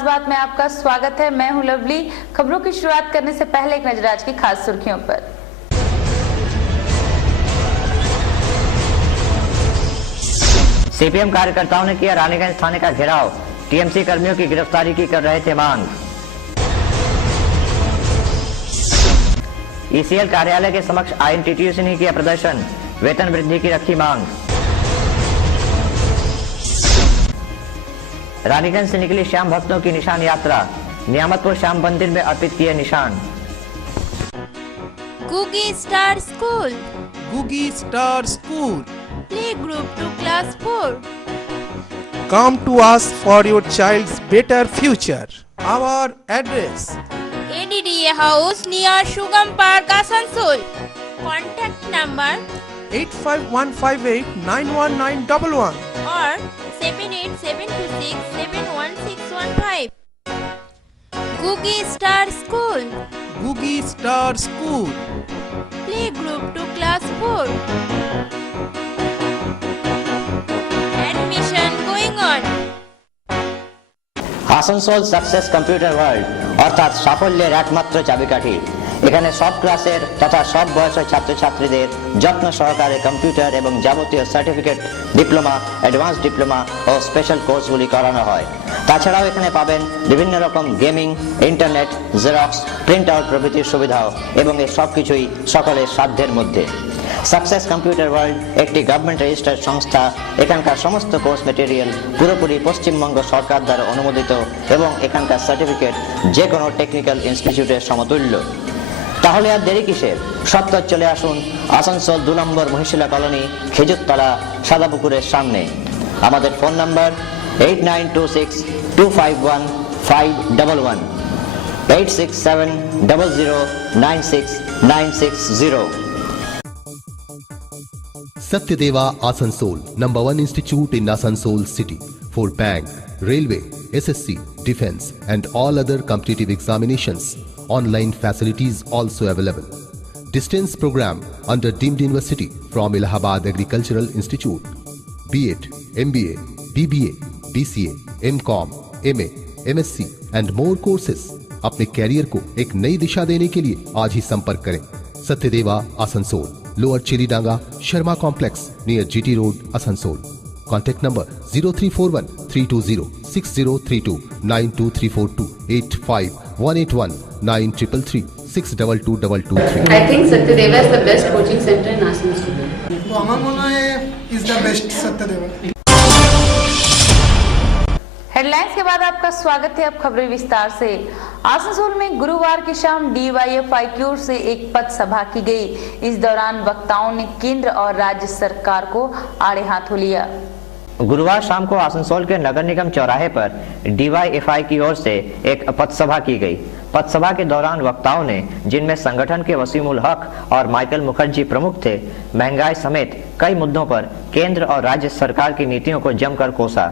खास बात में आपका स्वागत है। मैं हूं लवली। खबरों की शुरुआत करने से पहले एक नजर आज की खास सुर्खियों पर। सीपीएम कार्यकर्ताओं ने किया रानीगंज थाने का घेराव, टीएमसी कर्मियों की गिरफ्तारी की कर रहे थे मांग। ईसीएल कार्यालय के समक्ष आईएनटीटीयूसी ने किया प्रदर्शन, वेतन वृद्धि की रखी मांग। रानीगंज से निकली श्याम भक्तों की निशान यात्रा, नियामतपुर श्याम मंदिर में अर्पित किए निशान। Googie star school, Googie Star School. play group to class 4. Come to us for your child's better future. Our address: ADDA House near Shugam Park, Asansol. Contact number 85158 91911 or 78726 71615. Gugi Star School, Googie Star School. play group to class 4. Admission going on. Asansol success computer world অর্থাৎ সাফল্যের একমাত্র চাবিকাঠি। এখানে সব ক্লাসের তথা সব বয়সের ছাত্রছাত্রীদের যত্ন সহকারে কম্পিউটার এবং যাবতীয় সার্টিফিকেট, ডিপ্লোমা, অ্যাডভান্স ডিপ্লোমা ও স্পেশাল কোর্সগুলি করানো হয়। তাছাড়াও এখানে পাবেন বিভিন্ন রকম gaming, internet, xerox, print out প্রভৃতির সুবিধাও এবং এই সব কিছুই সকলের সাধ্যের মধ্যে। সাকসেস কম্পিউটার ওয়ার্ল্ড একটি গভর্নমেন্ট রেজিস্টার্ড সংস্থা। এখানকার সমস্ত কোর্স মেটেরিয়াল পুরোপুরি পশ্চিমবঙ্গ সরকার দ্বারা অনুমোদিত এবং এখানকার সার্টিফিকেট যে কোনো টেকনিক্যাল ইনস্টিটিউটের সমতুল্য। তাহলে আর দেরি কিসের? সত্তর চলে আসুন আসানসোল 2 নম্বর মহিশিলা কলোনি, খেজুরতলা, সাদাপুকুরের সামনে। আমাদের phone number 8926251511 8670096960। Satyadeva Asansol, number 1 institute in Asansol city for bank, railway, SSC, defense and all other competitive examinations. Online facilities also available. Distance program under deemed university from Allahabad Agricultural Institute. B.Ed, MBA, BBA, BCA, MCom, MA, MSc and more courses. अपने career को एक नई दिशा देने के लिए आज ही संपर्क करें। Satyadeva Asansol, lower Chilidanga, Sharma complex near GT road, Asansol. Contact number 0341 320 6032 92342 85181 9333 6222223। I think Satyadeva is the best coaching center in Asansol. तो আমার মনে হয় ইজ দ্য বেস্ট সত্যদেবা। हेडलाइंस के बाद आपका स्वागत है। अब खबरें विस्तार से। आसनसोल में गुरुवार की शाम डीवाईएफआई की ओर से एक पथ सभा की गई। इस दौरान वक्ताओं ने केंद्र और राज्य सरकार को आड़े हाथों लिया। गुरुवार शाम को आसनसोल के नगर निगम चौराहे पर डीवाईएफआई की ओर से एक पथसभा की गई। पथसभा के दौरान वक्ताओं ने, जिनमें संगठन के वसीमुल हक और माइकल मुखर्जी प्रमुख थे, महंगाई समेत कई मुद्दों पर केंद्र और राज्य सरकार की नीतियों को जमकर कोसा।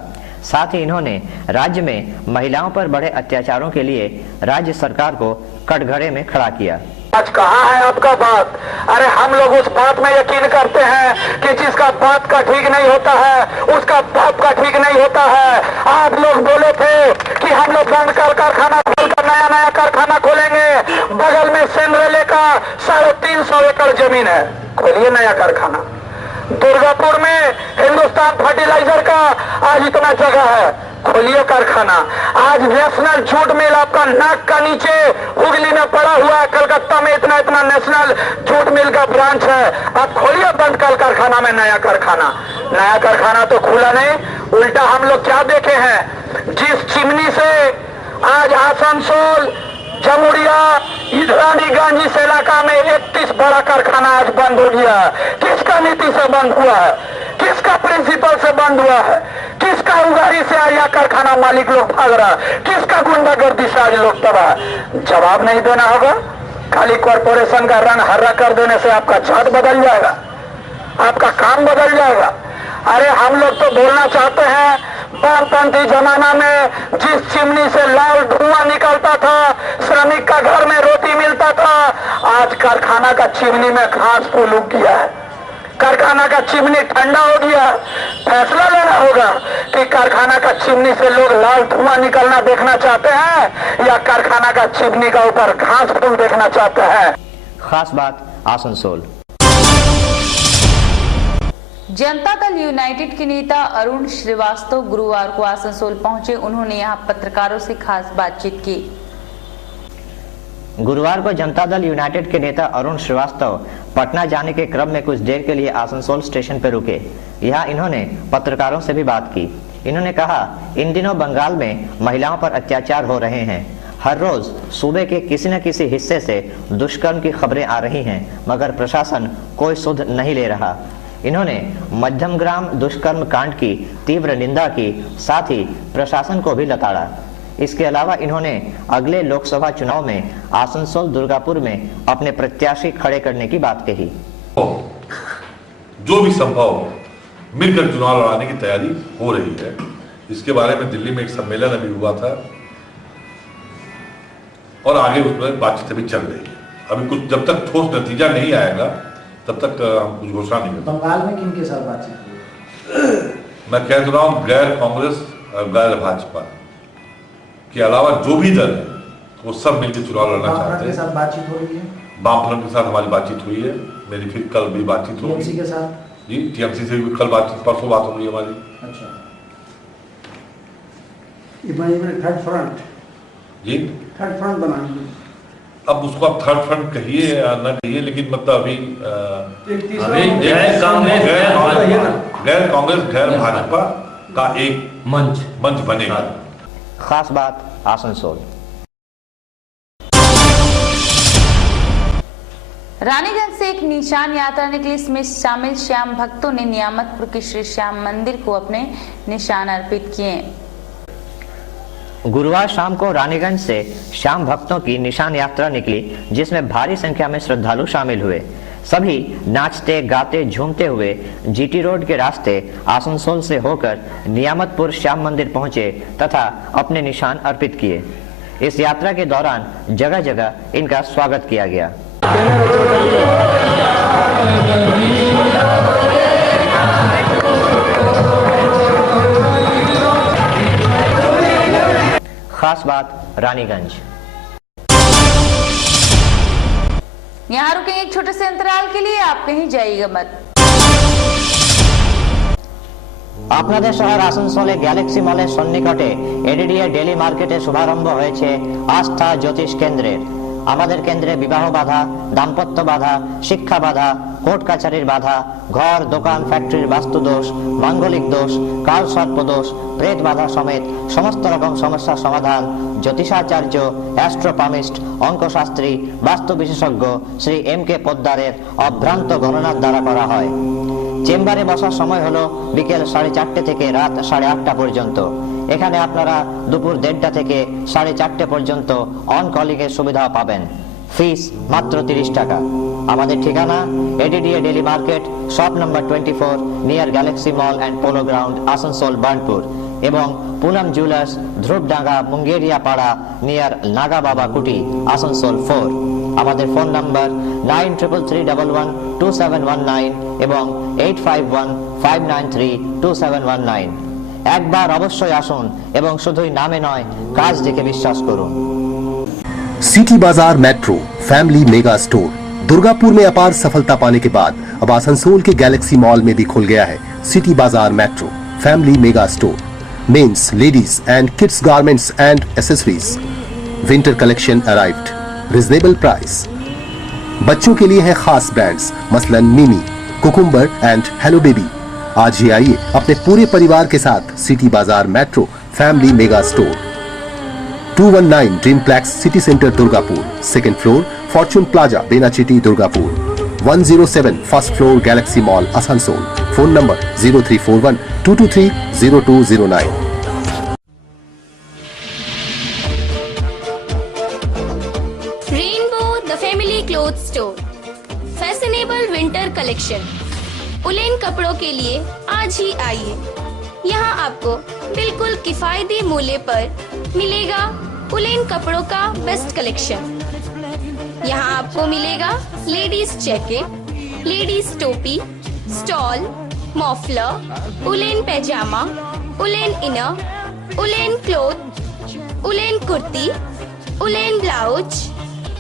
साथ ही इन्होंने राज्य में महिलाओं पर बढ़े अत्याचारों के लिए राज्य सरकार को कटघरे में खड़ा किया। आज कहाँ है आपका बात? अरे हम लोग उस बात में यकीन करते हैं कि जिसका बात का ठीक नहीं होता है उसका बाप का ठीक नहीं होता है। आप लोग बोले थे कि हम लोग बंद कारखाना खोलकर नया कारखाना खोलेंगे। बगल में सेंद्रेले का 350 एकड़ जमीन है, खोलिए नया कारखाना। दुर्गापुर में हिंदुस्तान फर्टिलाइजर का आज इतना जगह है, खोलिए कारखाना। आज नेशनल जूट मिल आपका नाक का नीचे हुगली में पड़ा हुआ है। कलकत्ता में इतना नेशनल जूट मिल का ब्रांच है, आप खोलिए बंद कारखाना में नया कारखाना। नया कारखाना तो खुला नहीं, उल्टा हम लोग क्या देखे हैं, जिस चिमनी से आज आसनसोल, जमुड़िया, रानीगंज इस इलाका में 31 बड़ा कारखाना आज बंद हो गया है। किसका नीति से बंद हुआ है? किसका प्रिंसिपल से बंद हुआ है? किसका उगारी से आज कारखाना मालिक लोग भाग रहा है? किसका गुंडागर्दी से आज लोग तबाह? जवाब नहीं देना होगा। खाली कॉरपोरेशन का रंग हरा कर देने से आपका जात बदल जाएगा, आपका काम बदल जाएगा। अरे हम लोग तो बोलना चाहते हैं, वामपंथी जमाना में जिस चिमनी से लाल धुआं निकलता था, श्रमिक का घर में रोटी मिलता था, आज कारखाना का चिमनी में घास फूल उग गया है। कारखाना का चिमनी ठंडा हो गया, फैसला लेना होगा कि कारखाना का चिमनी से लोग लाल धुआं निकलना देखना चाहते हैं या कारखाना का चिमनी का ऊपर घास फूल देखना चाहते हैं। खास बात आसनसोल। जनता दल यूनाइटेड के नेता अरुण श्रीवास्तव गुरुवार को आसनसोल पहुंचे। उन्होंने यहां पत्रकारों से खास बातचीत की। गुरुवार को जनता दल यूनाइटेड के नेता अरुण श्रीवास्तव पटना जाने के क्रम में कुछ देर के लिए आसनसोल स्टेशन पर रुके। यहाँ इन्होंने पत्रकारों से भी बात की। इन्होंने कहा, इन दिनों बंगाल में महिलाओं पर अत्याचार हो रहे हैं। हर रोज सूबे के किसी न किसी हिस्से से दुष्कर्म की खबरें आ रही हैं, मगर प्रशासन कोई सुध नहीं ले रहा। इन्होंने मध्यमग्राम दुष्कर्म कांड की तीव्र निंदा की, साथ ही प्रशासन को भी लताड़ा। इसके अलावा इन्होंने अगले लोकसभा चुनाव में आसनसोल दुर्गापुर में अपने प्रत्याशी खड़े करने की बात कही। जो भी संभव हो मिलकर चुनाव लड़ाने की तैयारी हो रही है। इसके बारे में दिल्ली में एक सम्मेलन अभी हुआ था और आगे उसमें बातचीत अभी चल रही है। अभी कुछ जब तक ठोस नतीजा नहीं आएगा तब तक हम कुछ घोषणा नहीं करते। बंगाल में किन के साथ बातचीत हुई? मैं कह रहा हूँ गैर कांग्रेस और गैर भाजपा के अलावा जो भी दल है वो सब मिलकर चुनाव लड़ना चाहते हैं। साथ बातचीत हो रही है? वामफ्रंट के साथ हमारी बातचीत हुई है, मेरी फिर कल भी बातचीत हुई। टीएमसी के साथ? जी, टीएमसी से भी कल बातचीत, परसों बात हो रही है हमारी। अच्छा, थर्ड फ्रंट? जी, थर्ड फ्रंट बनाएंगे। अब उसको आप थर्ड फ्रंट कहिए या ना कहिए, लेकिन मतलब अभी गैर कांग्रेस गैर भाजपा का एक मंच बनेगा। खास बात आसनसोल। रानीगंज से एक निशान यात्रा निकली। इसमें शामिल श्याम भक्तों ने नियामतपुर के श्री श्याम मंदिर को अपने निशान अर्पित किए। गुरुवार शाम को रानीगंज से श्याम भक्तों की निशान यात्रा निकली, जिसमें भारी संख्या में श्रद्धालु शामिल हुए। सभी नाचते गाते झूमते हुए जीटी रोड के रास्ते आसनसोल से होकर नियामतपुर श्याम मंदिर पहुंचे तथा अपने निशान अर्पित किए। इस यात्रा के दौरान जगह जगह इनका स्वागत किया गया। खास बात रानीगंज। यहाँ रुकेंगे एक छोटे से अंतराल के लिए, आप कहीं जाइएगा मत। আপনাদের শহর আসানসোলে গ্যালাক্সি মলের সন্নিকটে এডিডিএ ডেলি মার্কেটে শুভারম্ভ হয়েছে আস্থা জ্যোতিষ কেন্দ্রের। আমাদের কেন্দ্রে বিবাহ বাধা, দাম্পত্য বাধা, শিক্ষা বাধা, কোর্ট কাছারির বাধা, ঘর দোকান ফ্যাক্টরির বাস্তু দোষ, মাঙ্গলিক দোষ, কাল সর্প দোষ, প্রেত বাধা সমেত সমস্ত রকম সমস্যার সমাধান জ্যোতিষাচার্য, অ্যাস্ট্রোপামিস্ট, অঙ্কশাস্ত্রী, বাস্তু বিশেষজ্ঞ শ্রী এম.কে. পোদ্দারের অভ্রান্ত গণনার দ্বারা করা হয়। চেম্বারে বসার সময় হলো বিকেল 4:30 থেকে রাত 8:30 পর্যন্ত। এখানে আপনারা দুপুর 1:30 থেকে 4:30 পর্যন্ত অন কলিং এর সুবিধাও পাবেন। ফিস মাত্র 30 টাকা। আমাদের ঠিকানা ADDA daily market, shop number 24, near Galaxy mall and polo ground, Asansol, Burnpur, এবং পুনম জুয়েলার্স, ধ্রুবডাঙ্গা, মুঙ্গেরিয়া পাড়া, নিয়ার নাগা বাবা কুটি, আসানসোল 4। আমাদের ফোন নাম্বার 9333112719 এবং 8515932719। একবার অবশ্যই আসুন এবং শুধুই নামে নয়, কাজ দেখে বিশ্বাস করুন। सिटी बाजार metro family mega store Durgapur में अपार सफलता पाने के बाद अब आसनसोल के गैलेक्सी मॉल में भी खुल गया है सिटी बाजार metro family mega Store. Men's, ladies and kids garments and accessories, winter collection arrived, reasonable price. बच्चों के लिए है खास ब्रांड्स मसलन मिमी, कुकुम्बर एंड हेलो बेबी। आज ही आइए अपने पूरे परिवार के साथ सिटी बाजार metro family mega store, 219 Dreamplex city centre Durgapur, second floor Fortune plaza Benachity Durgapur, 107 first floor Galaxy mall Asansol. Phone number 0341-223-0209। Rainbow the family cloth store, fashionable winter collection. Woollen कपड़ों के लिए आज ही आइए। यहाँ आपको बिल्कुल किफायती मूल्य पर मिलेगा उलेन कपड़ों का बेस्ट कलेक्शन। यहाँ आपको मिलेगा लेडीज जैकेट, लेडीज टोपी, stole, muffler, woollen pyjama, woollen inner, woollen cloth, woollen kurti, woollen blouse,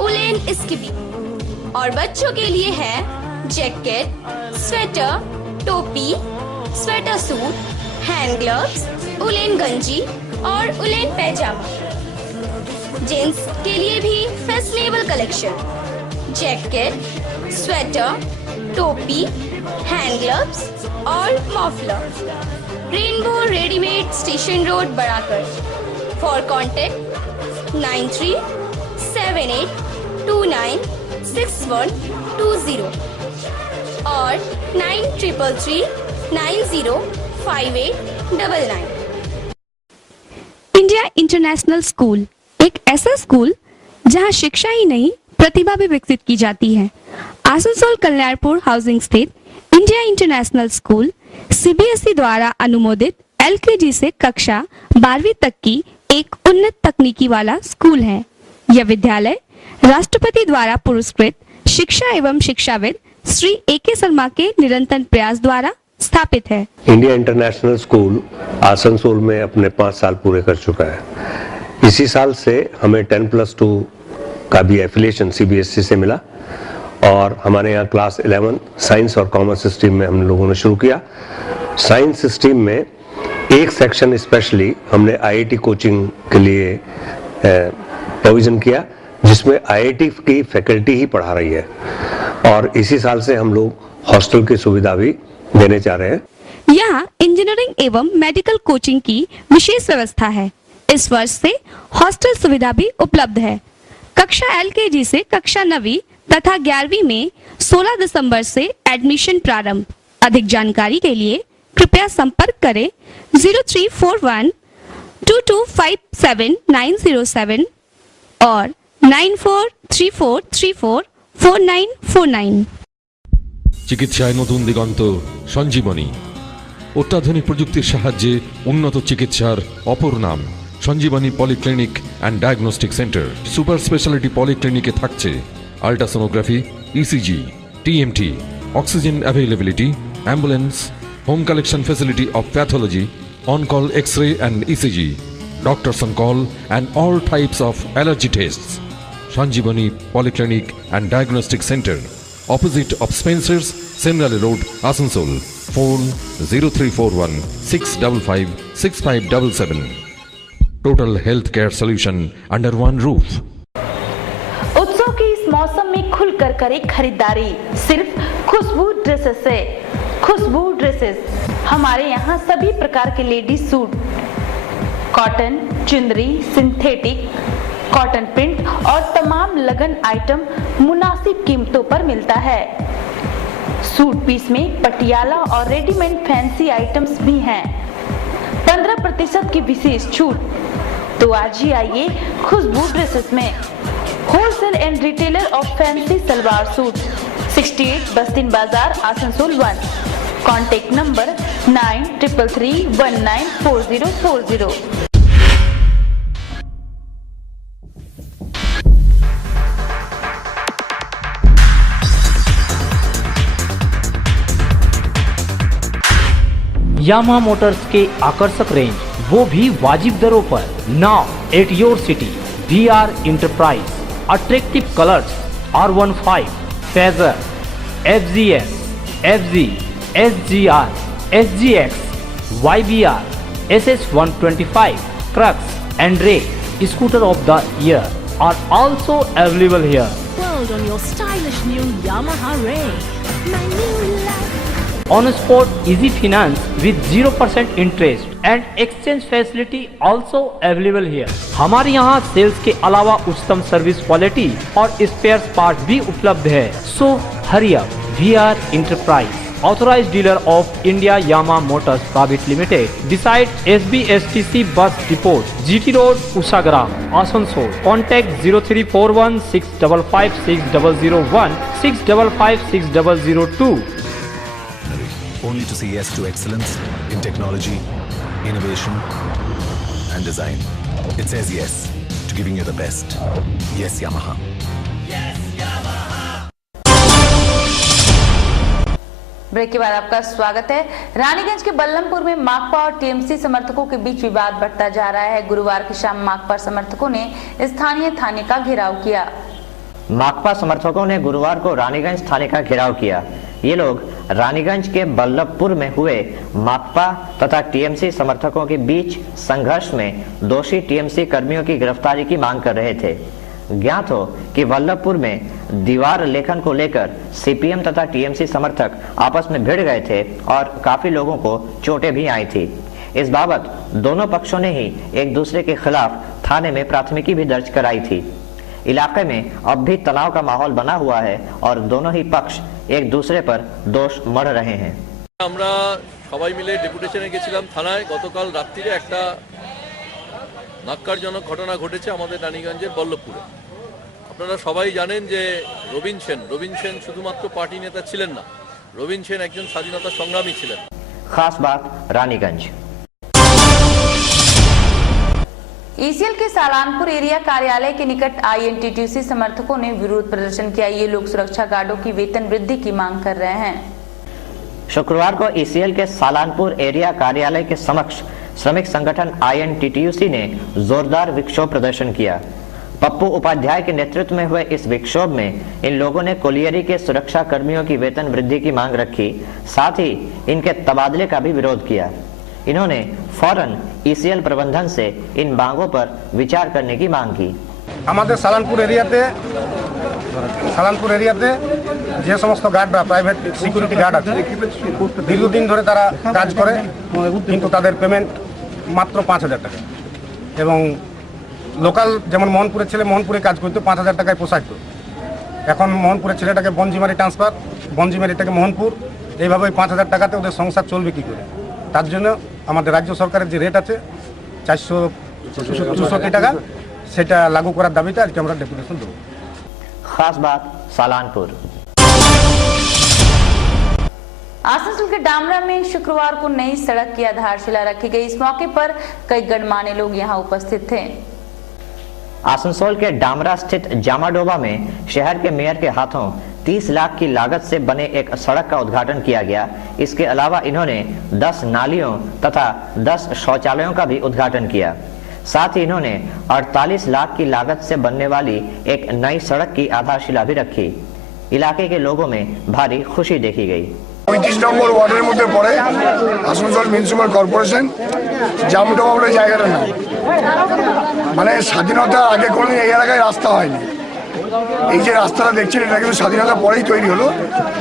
woollen skivvy. और बच्चों के लिए है जैकेट, स्वेटर, टोपी, sweater suit, hand gloves, woollen गंजी और उलेन पैजामा। जेंट्स के लिए भी फैशनेबल कलेक्शन, जैकेट, स्वेटर, टोपी, हैंड ग्लव्स और muffler. Rainbow readymade station road बनाकर। फॉर कॉन्टेक्ट 9378296120 और 9333905899। इंडिया इंटरनेशनल स्कूल एक ऐसा स्कूल जहां शिक्षा ही नहीं प्रतिभा भी विकसित की जाती है। आसनसोल कल्याणपुर हाउसिंग स्थित इंडिया इंटरनेशनल स्कूल सीबीएसई द्वारा अनुमोदित एलकेजी से कक्षा 12वीं तक की एक उन्नत तकनीकी वाला स्कूल है। यह विद्यालय राष्ट्रपति द्वारा पुरस्कृत शिक्षा एवं शिक्षाविद श्री A.K. शर्मा के निरंतर प्रयास द्वारा स्थापित है। इंडिया इंटरनेशनल स्कूल आसनसोल में अपने 5 साल पूरे कर चुका है। इसी साल से हमें 10+2 का भी एफिलिएशन सीबीएसई से मिला और हमारे यहाँ क्लास 11 साइंस और कॉमर्स स्ट्रीम में हम लोगों ने शुरू किया। साइंस स्ट्रीम में एक सेक्शन स्पेशली हमने आईआईटी कोचिंग के लिए प्रोविजन किया, जिसमें आईआईटी की फैकल्टी ही पढ़ा रही है और इसी साल से हम लोग हॉस्टल की सुविधा भी देने जा रहे हैं। यहाँ इंजीनियरिंग एवं मेडिकल कोचिंग की विशेष व्यवस्था है। इस वर्ष से हॉस्टल सुविधा भी उपलब्ध है। कक्षा एलकेजी से कक्षा 9वीं तथा 11वीं में 16 दिसंबर से एडमिशन प्रारंभ। अधिक जानकारी के लिए कृपया संपर्क करें 03412257 और 9434344949। চিকিৎসায় নতুন দিগন্ত সঞ্জীবনী। অত্যাধুনিক প্রযুক্তির সাহায্যে উন্নত চিকিৎসার অপর নাম Sanjeevani polyclinic and diagnostic centre. Super speciality পলিক্লিনিকে থাকছে ultrasonography, ECG, TMT, oxygen availability, ambulance, home collection facility of pathology, on call X-ray and ECG, doctors on call and all types of allergy tests. Sanjeevani polyclinic and diagnostic centre, opposite of Spencer's, Semrale Road, Asansol. Phone 0341-655-6577. Total healthcare solution under one roof. उत्सव के इस मौसम में खुलकर करें खरीदारी सिर्फ खुशबू dresses से। खुशबू ड्रेसेस हमारे यहाँ सभी प्रकार के लेडीज सूट, कॉटन, चुंदरी, सिंथेटिक, कॉटन प्रिंट और तमाम लगन आइटम मुनासिब कीमतों पर मिलता है। सूट पीस में पटियाला और रेडीमेड फैंसी आइटम्स भी हैं। 15% की विशेष छूट। तो आज ही आइए खुशबू ड्रेसेस में। Wholesale and retailer of fancy salwar suit, 68 बस्तिन बाजार, Asansol 1। Contact number 9333194040। Yamaha Motors के आकर्षक रेंज, वो भी वाजिब दरों पर। Now at your city VR enterprise. Attractive colours R15, phasor, FZS, FZ, SGR, SGX, YBR, SS125, Crux and Ray scooter of the year are also available here. World on your stylish new Yamaha Ray. My new life. On spot easy finance with 0% interest and exchange facility also available here. हमारे यहाँ sales के अलावा उच्चतम service quality और spare part भी उपलब्ध है। So hurry up. VR Enterprise, authorized dealer of India Yamaha Motors Private Limited, beside SBSTC bus depot, GT Road, Usagram, Asansol. Contact 0341-655-6001, 655-6002. Only to say yes to excellence in technology, innovation and design. It says yes to giving you the best. Yes, Yamaha. Yes, Yamaha. Break के बाद आपका स्वागत है। रानीगंज के बल्लमपुर में माकपा और TMC समर्थकों के बीच विवाद बढ़ता जा रहा है। गुरुवार की शाम माकपा समर्थकों ने स्थानीय थाने का घेराव किया। माकपा समर्थकों ने गुरुवार को रानीगंज थाने का घेराव किया। ये लोग रानीगंज के बल्लभपुर में हुए माकपा तथा टीएमसी समर्थकों के बीच संघर्ष में दोषी टीएमसी कर्मियों की गिरफ्तारी की मांग कर रहे थे। ज्ञात हो कि बल्लभपुर में दीवार लेखन को लेकर सीपीएम तथा टीएमसी समर्थक आपस में भिड़ गए थे और काफी लोगों को चोटें भी आई थी। इस बाबत दोनों पक्षों ने ही एक दूसरे के खिलाफ थाने में प्राथमिकी भी दर्ज कराई थी। इलाके में अब भी तनाव का माहौल बना हुआ है और दोनों ही पक्ष एक दूसरे पर दोष मढ़ रहे हैं। আমরা সবাই মিলে ডেপুটেশনে গেছিলাম থানায়। গতকাল রাত্রিরে একটা নাক্কারজনক ঘটনা ঘটেছে আমাদের রানীগঞ্জের বল্লভপুরে। আপনারা সবাই জানেন যে রবিন সেন শুধুমাত্র পার্টি নেতা ছিলেন না, রবিন সেন একজন স্বাধীনতা সংগ্রামী ছিলেন। खास बात रानीगंज। ईसीएल के सालानपुर एरिया कार्यालय के निकट आईएनटीटीयूसी समर्थकों ने विरोध प्रदर्शन किया। ये लोग सुरक्षा गार्डों की वेतन वृद्धि की मांग कर रहे हैं। शुक्रवार को ईसीएल के सालानपुर एरिया कार्यालय के समक्ष श्रमिक संगठन आईएनटीटीयूसी ने जोरदार विक्षोभ प्रदर्शन किया। पप्पू उपाध्याय के नेतृत्व में हुए इस विक्षोभ में इन लोगों ने कोलियरी के सुरक्षा कर्मियों की वेतन वृद्धि की मांग रखी, साथ ही इनके तबादले का भी विरोध किया। इन्होंने फौरन ईसीएल प्रबंधन से इन मांगों पर विचार करने की मांग की। আমাদের সালানপুর এরিয়াতে যে সমস্ত গার্ডরা প্রাইভেট সিকিউরিটি গার্ড আছে দীর্ঘদিন ধরে তারা কাজ করে, কিন্তু তাদের পেমেন্ট মাত্র 5,000 টাকা এবং লোকাল যেমন মোহনপুরের ছেলে মোহনপুরে কাজ করতো 5,000 টাকায় পোষাইতো। এখন মোহনপুরের ছেলেটাকে বঞ্জিমারি ট্রান্সফার, বঞ্জিমারিটাকে মোহনপুর, এইভাবে 5,000 টাকাতে ওদের সংসার চলবে কি করে? তার জন্য আমাদের রাজ্য সরকারের যে রেট আছে 464 টাকা, সেটা লাগু করার দাবিতে আজকে আমরা ডেপুটেশন দেব। खास बात सालानपुर। आसनसोल के डामरा में शुक्रवार को नई सड़क की आधारशिला रखी गई। इस मौके पर कई गणमान्य लोग यहां उपस्थित थे। आसनसोल के डामरा स्थित जामाडोबा में शहर के मेयर के हाथों 30 लाख की लागत से बने एक सड़क का उद्घाटन किया गया। इसके अलावा इन्होंने 10 नालियों तथा 10 शौचालयों का भी उद्घाटन किया। साथ ही इन्होंने 48 लाख की लागत से बनने वाली एक नई सड़क की आधारशिला भी रखी। इलाके के लोगों में भारी खुशी देखी गई। 35 নম্বর ওয়ার্ডের মধ্যে পড়ে আসানসোল মিউনিসিপাল কর্পোরেশন জামডোবা বলে জায়গাটার নাম। মানে স্বাধীনতার আগে কোনো এই এলাকায় রাস্তা হয়নি। এই যে রাস্তাটা দেখছেন এটা কিন্তু স্বাধীনতার পরেই তৈরি হলো।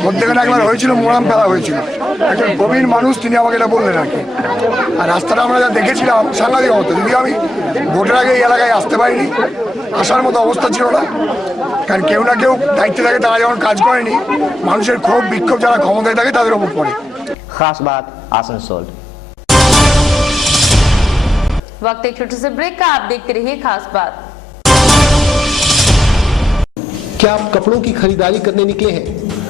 মধ্যখানে একবার হয়েছিল মোরাম ফেলা হয়েছিল, একজন গভীর মানুষ তিনি আমাকে এটা বললেন আর কি। আর রাস্তাটা আমরা যা দেখেছিলাম সাংঘাতিক অবস্থা। যদি আমি ভোটের আগে এই এলাকায় আসতে পারিনি, আসার মতো অবস্থা ছিল না, কারণ কেউ না কেউ দায়িত্বে থাকে, তারা যখন কাজ করেনি মানুষের ক্ষোভ বিক্ষোভ যারা ক্ষমতায় থাকে তাদের উপর পড়ে। खास बात आसनसोल। वक्त एक छोटे से ब्रेक का, आप देखते रहिए खास बात। क्या आप कपड़ों की खरीदारी करने निकले हैं?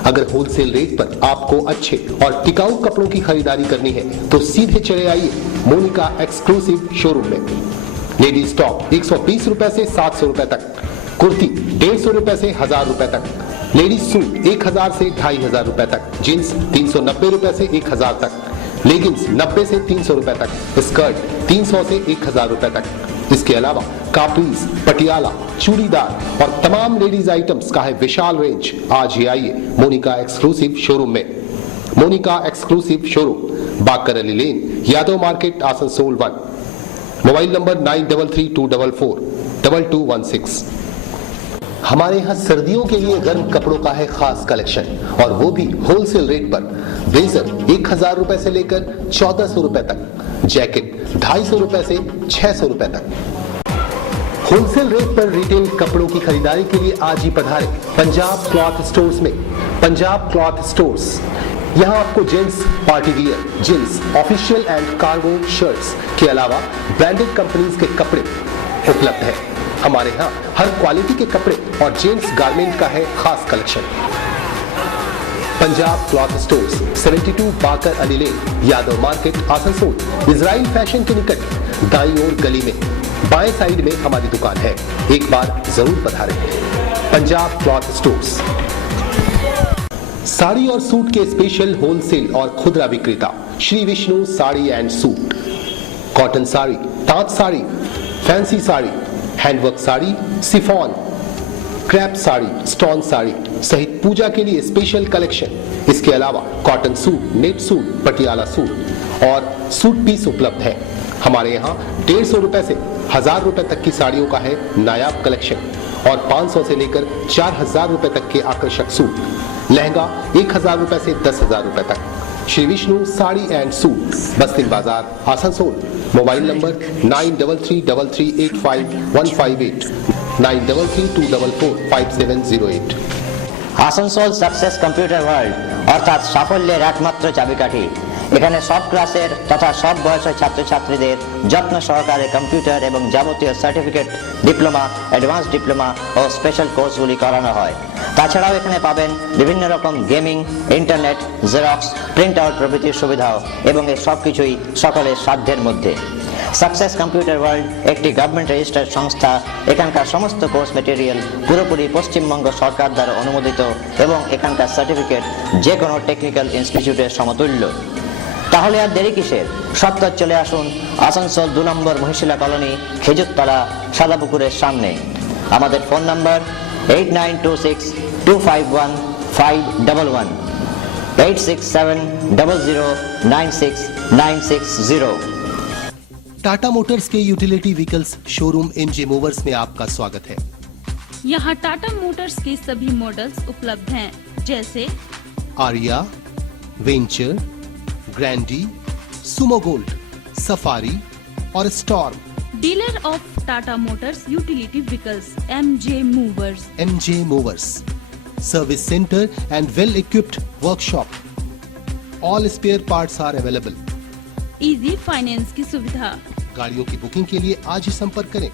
अगर होलसेल रेट पर आपको अच्छे और टिकाऊ कपड़ों की खरीदारी करनी है तो सीधे चले आइए मोनिका एक्सक्लूसिव शोरूम में। लेडीज टॉप 120 रुपए से 700 रुपए तक, कुर्ती 150 रुपए से 1000 रुपए तक, लेडीज सूट 1000 से 2500 रुपए तक, जींस 390 रुपए से 1000 तक, लेगिंग्स 90 से 300 रुपए तक, स्कर्ट 300 से 1000 रुपए तक। इसके अलावा काप्रीज, पटियाला, चूड़ीदार और तमाम लेडीज आइटम्स का है विशाल रेंज। आज ही आइए मोनिका एक्सक्लूसिव शोरूम में। Monika exclusive showroom, Bakar Ali lane, Yadav market, Asansol 1। Mobile number 9332442216। हमारे यहाँ सर्दियों के लिए गर्म कपड़ों का है खास कलेक्शन और वो भी होलसेल रेट पर। ब्लेजर 1000 रुपए से लेकर 1400 रुपए तक, जैकेट 250 रुपए से 600 रुपए तक। होलसेल रेट पर रिटेल कपड़ों की खरीदारी के लिए आज ही पधारें पंजाब क्लॉथ स्टोर्स में। पंजाब क्लॉथ स्टोर्स, यहाँ आपको gents party wear, jeans, official and cargo shirts के अलावा ब्रांडेड कंपनीज के कपड़े उपलब्ध है। हमारे यहाँ हर क्वालिटी के कपड़े और जेंट्स गारमेंट का है खास collection. Punjab cloth stores 72 Bakar Ali lane, Yadav market, Asansol. Israel fashion के निकट दाईं ओर गली में बाएं साइड में हमारी दुकान है। एक बार जरूर पधारें। Punjab cloth stores. साड़ी और सूट के स्पेशल होलसेल और खुदरा विक्रेता Shri Vishnu sari and suit. Cotton sari, तांत sari, fancy sari, handwork sari, chiffon, crepe sari, stone sari सहित पूजा के लिए स्पेशल कलेक्शन। इसके अलावा cotton suit, net suit, Patiala suit और सूट पीस उपलब्ध है। हमारे यहाँ 150 रुपए से 1000 रुपए तक की साड़ियों का है नायाब कलेक्शन और 500 से लेकर 4000 रुपए तक के आकर्षक सूट, लहंगा 1000 रुपए से 10,000 रुपए तक। श्री विष्णु साड़ी एंड सूट, बस्तिल बाजार, Asansol. Mobile number 9333385158, 9332445708। Asansol success computer world অর্থাৎ সাফল্যের একমাত্র চাবিকাঠি। এখানে সব ক্লাসের তথা সব বয়সের ছাত্রছাত্রীদের যত্ন সহকারে কম্পিউটার এবং যাবতীয় সার্টিফিকেট, ডিপ্লোমা, অ্যাডভান্স ডিপ্লোমা ও স্পেশাল কোর্সগুলি করানো হয়। তাছাড়াও এখানে পাবেন বিভিন্ন রকম gaming, internet, xerox, print out প্রভৃতির সুবিধাও এবং এই সব কিছুই সকলের সাধ্যের মধ্যে। সাকসেস কম্পিউটার ওয়ার্ল্ড একটি গভর্নমেন্ট রেজিস্টার্ড সংস্থা। এখানকার সমস্ত কোর্স মেটেরিয়াল পুরোপুরি পশ্চিমবঙ্গ সরকার দ্বারা অনুমোদিত এবং এখানকার সার্টিফিকেট যে কোনো টেকনিক্যাল ইনস্টিটিউটের সমতুল্য। তাহলে আর দেরি কিসের? সত্তর চলে আসুন আসানসোল 2 নম্বর মহিশিলা কলোনি, খেজুরতলা, সাদাপুকুরের সামনে। আমাদের ফোন নাম্বার 8926251511, 8670096960। टाटा मोटर्स के utility vehicles showroom MJ movers में आपका स्वागत है। यहाँ टाटा मोटर्स के सभी मॉडल्स उपलब्ध हैं, जैसे Aria, Venture, Grande, Sumo Gold, Safari और Storm. Dealer of Tata Motors utility vehicles, MJ movers. MJ Movers, service centre and well equipped workshop. All spare parts are available. Easy finance की सुविधा। गाड़ियों की बुकिंग के लिए आज ही संपर्क करें।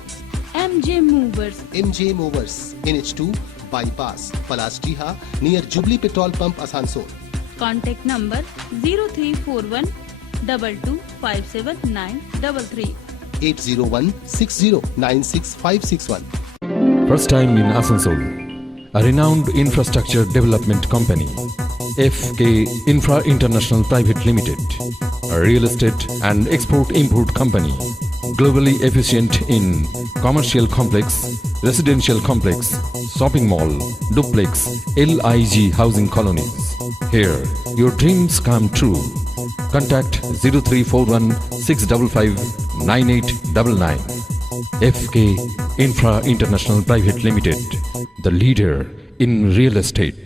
M J movers. MJ movers, NH2 bypass, Palasdiha, near jubilee petrol pump, Asansol. Contact number 034122579333, 80160966561। First time in Asansol, a renowned infrastructure development company, FK Infra International Private Limited, a real estate and export-import company, globally efficient in commercial complex, residential complex, shopping mall, duplex, LIG housing colonies. Here, your dreams come true. Contact 0341655999. FK Infra International Private Limited, the leader in real estate.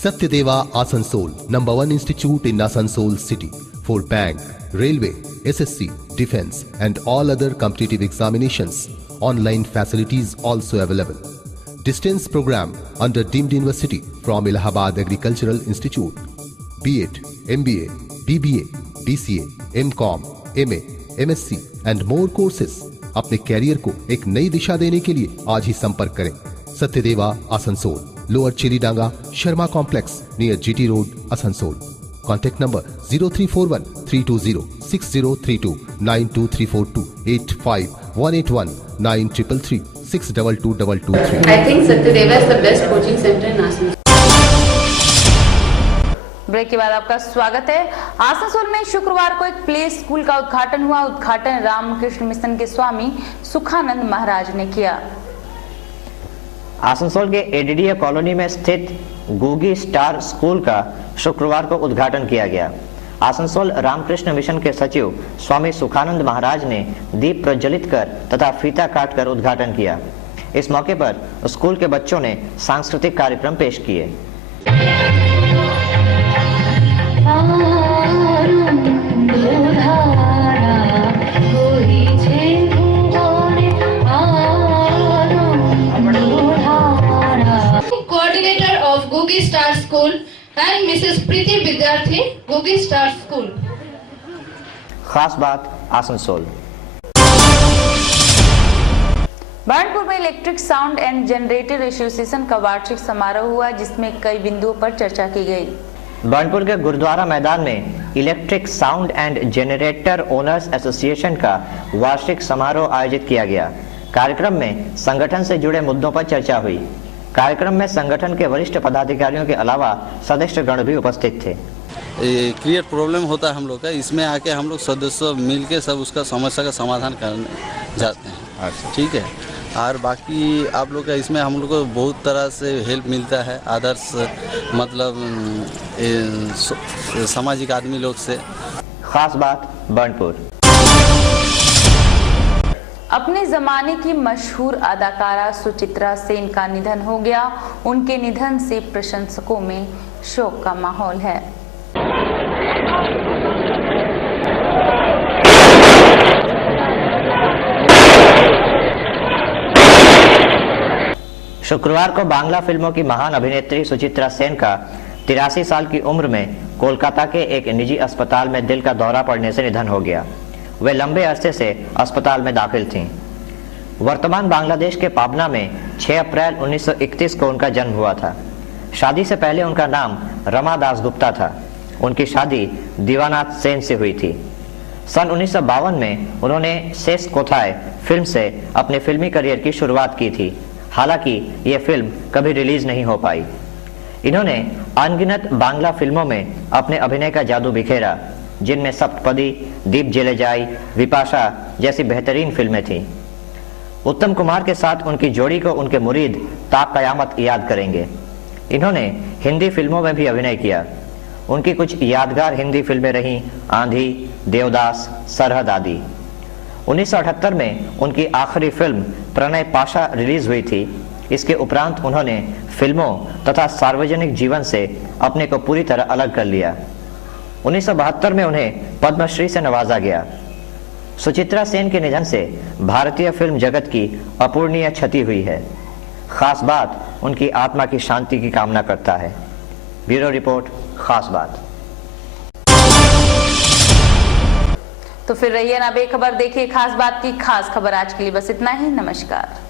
Satyadeva Asansol, #1 institute in Asansol city for bank, railway, SSC, defense and all other competitive examinations. Online facilities also available. Distance program under deemed university from Allahabad Agricultural Institute. B.Ed, MBA, BBA, BCA, MCom, MA, MSc and more courses। अपने career को एक नई दिशा देने के लिए आज ही संपर्क करें। Satyadeva Asansol, lower Chilidanga, Sharma complex, near GT road, Asansol. Contact number 0341320603292342 8518193336222223। I think Satyadeva is the best coaching center in Asansol. Break के बाद आपका स्वागत है। आसनसोल में शुक्रवार को एक प्ले स्कूल का उद्घाटन हुआ। उद्घाटन रामकृष्ण मिशन के स्वामी सुखानंद महाराज ने किया। आसनसोल के एडीडीए कॉलोनी में स्थित गोगी स्टार स्कूल का शुक्रवार को उद्घाटन किया गया। आसनसोल रामकृष्ण मिशन के सचिव स्वामी सुखानंद महाराज ने दीप प्रज्वलित कर तथा फीता काटकर उद्घाटन किया। इस मौके पर स्कूल के बच्चों ने सांस्कृतिक कार्यक्रम पेश किए। Coordinator of Googie Star School and Mrs. Preeti Vidyarthi, Googie Star School. खास बात आसनसोल। बर्नपुर में electric sound and generator association का वार्षिक समारोह हुआ, जिसमें कई बिंदुओं पर चर्चा की गई। बर्नपुर के गुरुद्वारा मैदान में electric sound and generator owners association का वार्षिक समारोह आयोजित किया गया। कार्यक्रम में संगठन से जुड़े मुद्दों पर चर्चा हुई। कार्यक्रम में संगठन के वरिष्ठ पदाधिकारियों के अलावा सदस्यगण भी उपस्थित थे। क्लियर प्रॉब्लम होता है हम लोग का, इसमें आके हम लोग सदस्य मिल के सब उसका समस्या का समाधान करने जाते हैं। ठीक है, और बाकी आप लोग का इसमें हम लोग को बहुत तरह से हेल्प मिलता है आदर्श मतलब सामाजिक आदमी लोग से। खास बात बर्नपुर। अपने जमाने की मशहूर अदाकारा सुचित्रा सेन का निधन हो गया। उनके निधन से प्रशंसकों में शोक का माहौल है। शुक्रवार को बांग्ला फिल्मों की महान अभिनेत्री सुचित्रा सेन का 83 साल की उम्र में कोलकाता के एक निजी अस्पताल में दिल का दौरा पड़ने से निधन हो गया। वे लंबे अरसे से अस्पताल में दाखिल थीं। वर्तमान बांग्लादेश के पाबना में 6 अप्रैल 1931 को उनका जन्म हुआ था। शादी से पहले उनका नाम रमा दास गुप्ता था। उनकी शादी दीवानाथ सेन से हुई थी। सन 1952 में उन्होंने शेष कोथाय फिल्म से अपने फिल्मी करियर की शुरुआत की थी। हालांकि यह फिल्म कभी रिलीज नहीं हो पाई। इन्होंने अनगिनत बांग्ला फिल्मों में अपने अभिनय का जादू बिखेरा, जिनमें सप्तपदी, दीप जले जाई, विपाशा जैसी बेहतरीन फिल्में थीं। उत्तम कुमार के साथ उनकी जोड़ी को उनके मुरीद ता कयामत याद करेंगे। इन्होंने हिंदी फिल्मों में भी अभिनय किया। उनकी कुछ यादगार हिंदी फिल्में रहीं आंधी, देवदास, सरहद आदि। 1978 में उनकी आखिरी फिल्म प्रणय पाशा रिलीज हुई थी। इसके उपरांत उन्होंने फिल्मों तथा सार्वजनिक जीवन से अपने को पूरी तरह अलग कर लिया। 1972 में उन्हें पद्मश्री से नवाजा गया। सुचित्रा सेन के निधन से भारतीय फिल्म जगत की अपूर्णीय क्षति हुई है। खास बात उनकी आत्मा की शांति की कामना करता है। ब्यूरो रिपोर्ट, खास बात। तो फिर रहिए ना बेखबर, देखिए खास बात की खास खबर। आज के लिए बस इतना ही। नमस्कार।